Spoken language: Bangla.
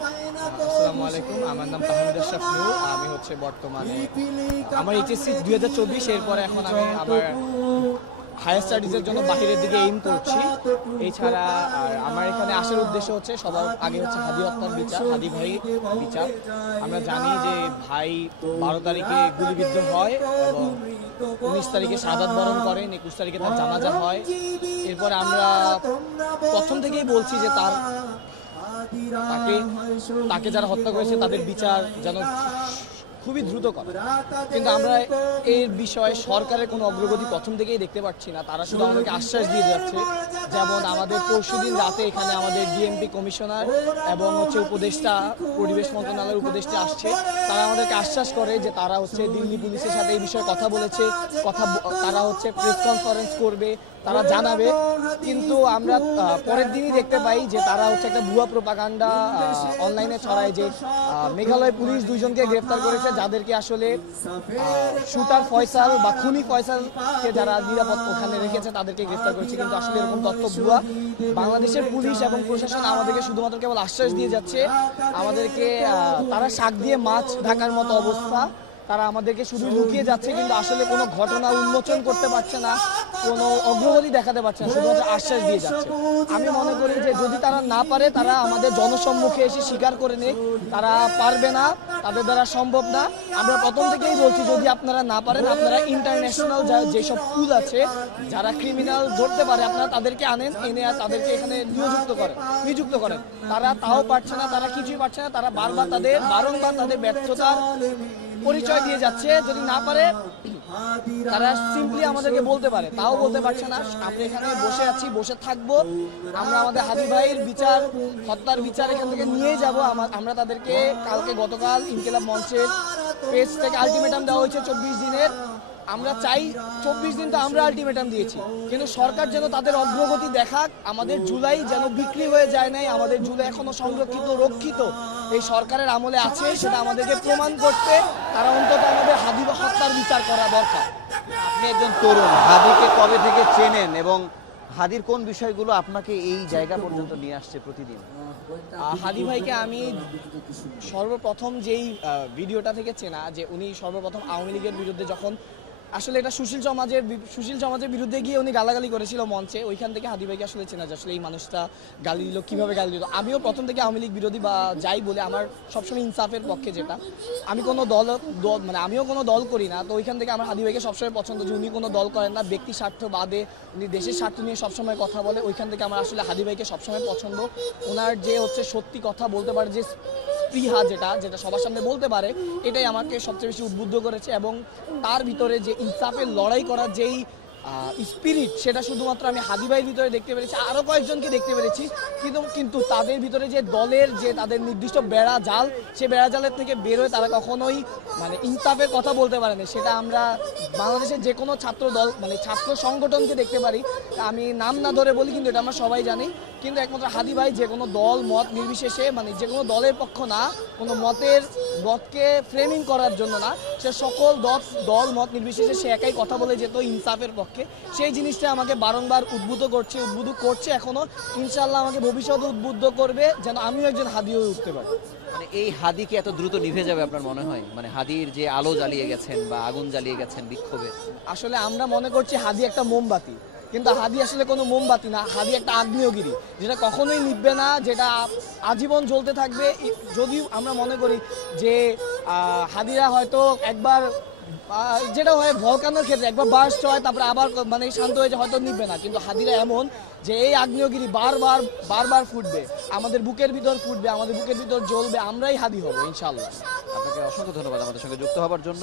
আসসালামু আলাইকুম, আমার নাম তাহমিদ আশরাফ নূর। আমি হচ্ছে বর্তমানে আমার এইচএসসি 2024, এরপরে এখন আমি আমার হায়ার স্টাডিজের জন্য বাহিরের দিকে এইম করছি। এছাড়া আমার এখানে আসার উদ্দেশ্য হচ্ছে সবার আগে হচ্ছে হাদি হত্যার বিচার, হাদি ভাই বিচার। আমরা জানি যে ভাই 12 তারিখে গুলিবিদ্ধ হয় এবং 19 তারিখে শাহাদাত বরণ করেন, 21 তারিখে তার জানাজা হয়। এরপর আমরা প্রথম থেকেই বলছি যে তাকে যারা হত্যা করেছে তাদের বিচার যেন খুবই দ্রুত করে, কিন্তু আমরা এর বিষয়ে সরকারের কোনো অগ্রগতি প্রথম থেকেই দেখতে পাচ্ছি না। তারা শুধু আমাদেরকে আশ্বাস দিয়ে যাচ্ছে। যেমন আমাদের পরশুদিন রাতে এখানে আমাদের ডিএমপি কমিশনার এবং হচ্ছে উপদেষ্টা, পরিবেশ মন্ত্রণালয়ের উপদেষ্টা আসছে। তারা আমাদেরকে আশ্বাস করে যে তারা হচ্ছে দিল্লি পুলিশের সাথে এই বিষয়ে কথা বলেছে, তারা হচ্ছে প্রেস কনফারেন্স করবে, তারা জানাবে। কিন্তু আমরা পরের দিনই দেখতে পাই যে তারা হচ্ছে একটা ভুয়া প্রোপাগান্ডা অনলাইনে ছড়ায় যে মেঘালয় পুলিশ 2 জনকে গ্রেফতার করেছে, যাদেরকে আসলে শুটার ফয়সাল বা খুনি ফয়সালকে যারা নিরাপদ ওখানে রেখেছে তাদেরকে গ্রেফতার করেছে। কিন্তু আসলে এরকম তথ্য ভুয়া। বাংলাদেশের পুলিশ এবং প্রশাসন আমাদেরকে শুধুমাত্র কেবল আশ্বাস দিয়ে যাচ্ছে, আমাদেরকে তারা শাক দিয়ে মাছ ঢাকার মতো অবস্থা। তারা আমাদেরকে শুধু লুকিয়ে যাচ্ছে, কিন্তু আসলে কোনো ঘটনা উন্মোচন করতে পারছে না, কোনো অগ্রগতি দেখাতে পারছে না, শুধুমাত্র আশ্বাস দিয়ে যাচ্ছে। আমি মনে করি যে যদি তারা না পারে, তারা আমাদের জনসম্মুখে এসে স্বীকার করে নেয় তারা পারবে না, তাদের দ্বারা সম্ভব না। আমরা প্রথম থেকেই বলছি, যদি আপনারা না পারেন, আপনারা ইন্টারন্যাশনাল যেসব পুল আছে, যারা ক্রিমিনাল ধরতে পারে, আপনারা তাদেরকে এনে তাদেরকে এখানে নিযুক্ত করেন। তারা তাও পারছে না, তারা কিছুই পারছে না। তারা বারংবার তাদের ব্যর্থতার পরিচয় দিয়ে যাচ্ছে। যদি না পারে, তারা সিম্পলি আমাদেরকে বলতে পারে, তাও বলতে পারছে না। আমরা এখানে বসে আছি, বসে থাকবো। আমরা আমাদের হাদি ভাইয়ের বিচার, হত্যার বিচার এখান থেকে নিয়ে যাব। আমরা তাদেরকে গতকাল ইনকিলাব মঞ্চের পেজ থেকে আলটিমেটাম দেওয়া হয়েছে 24 দিনের। আমরা চাই 24 দিন তো আমরা আলটিমেটাম দিয়েছি, কিন্তু সরকার যেন তাদের অগ্রগতি দেখাক। আমাদের জুলাই যেন বিক্রি হয়ে যায় নাই, আমাদের জুলাই এখনো সংরক্ষিত, রক্ষিত এই সরকারের আমলে আছে, সেটা আমাদেরকে প্রমাণ করতে তারা অন্তত আমাদের হাদি হত্যার বিচার করা দরকার। আপনি একজন তরুণ, হাদিকে কবে থেকে চেনেন এবং হাদির কোন বিষয়গুলো আপনাকে এই জায়গা পর্যন্ত নিয়ে আসছে প্রতিদিন? হাদি ভাইকে আমি সর্বপ্রথম যেই ভিডিওটা থেকে চেনা, যে উনি সর্বপ্রথম আওয়ামী লীগের বিরুদ্ধে যখন আসলে এটা সুশীল সমাজের বিরুদ্ধে গিয়ে উনি গালাগালি করেছিল মঞ্চে, ওইখান থেকে হাদি ভাইকে আসলে চেনা যে আসলে এই মানুষটা গালি দিল, কীভাবে গালি দিল। আমিও প্রথম থেকে আওয়ামী লীগ বিরোধী বা যাই বলে আমার সবসময় ইনসাফের পক্ষে, যেটা আমি কোনো আমিও কোনো দল করি না। তো ওইখান থেকে আমার হাদি ভাইকে সবসময় পছন্দ, যে উনি কোনো দল করেন না, ব্যক্তি স্বার্থ বাদে উনি দেশের স্বার্থ নিয়ে সবসময় কথা বলে। ওইখান থেকে আমার আসলে হাদি ভাইকে সবসময় পছন্দ। ওনার যে হচ্ছে সত্যি কথা বলতে পারে, যে স্পৃহা, যেটা সবার সামনে বলতে পারে, এটাই আমাকে সবচেয়ে বেশি উদ্বুদ্ধ করেছে। এবং তার ভিতরে যে ইনসাফের লড়াই করার যেই স্পিরিট, সেটা শুধুমাত্র আমি হাদি ভাইয়ের ভিতরে দেখতে পেরেছি, আরও কয়েকজনকে দেখতে পেরেছি। কিন্তু তাদের ভিতরে যে দলের যে তাদের নির্দিষ্ট বেড়া জাল, সেই বেড়া জালের থেকে বেরোয় তারা কখনোই ইনসাফের কথা বলতে পারে না। সেটা আমরা বাংলাদেশের যে কোনো ছাত্র দল, ছাত্র সংগঠনকে দেখতে পারি। আমি নাম না ধরে বলি, কিন্তু এটা আমরা সবাই জানি। কিন্তু একমাত্র হাদি ভাই যে কোনো দল মত নির্বিশেষে, যে কোনো দলের পক্ষ না, কোনো মতকে ফ্রেমিং করার জন্য না, সে সকল দল মত নির্বিশেষে সে একাই কথা বলে যেত ইনসাফের পক্ষে। সেই জিনিসটা আমাকে বারংবার উদ্বুদ্ধ করছে এখনো। ইনশাআল্লাহ আমাকে ভবিষ্যতে উদ্বুদ্ধ করবে, যেন আমিও একজন হাদি হয়ে উঠতে পারি। এই হাদি কি এত দ্রুত নিভে যাবে আপনার মনে হয়? হাদির যে আলো জ্বালিয়ে গেছেন বা আগুন জ্বালিয়ে গেছেন বিক্ষোভে, আসলে আমরা মনে করছি হাদি একটা মোমবাতি, কিন্তু হাদি আসলে কোনো মোমবাতি না। হাদি একটা আগ্নেয়গিরি, যেটা কখনোই নিভবে না, যেটা আজীবন জ্বলতে থাকবে। যদিও আমরা মনে করি যে হাদিরা হয়তো একবার, যেটা হয় ভলকানোর ক্ষেত্রে, একবার বার্স্ট হয়, তারপরে আবার শান্ত হয়ে যায়, হয়তো নিভবে না। কিন্তু হাদিরা এমন যে এই আগ্নেয়গিরি বারবার ফুটবে, আমাদের বুকের ভিতর ফুটবে, আমাদের বুকের ভিতর জ্বলবে। আমরাই হাদি হব ইনশাআল্লাহ। আপনাকে অসংখ্য ধন্যবাদ আমাদের সঙ্গে যুক্ত হওয়ার জন্য।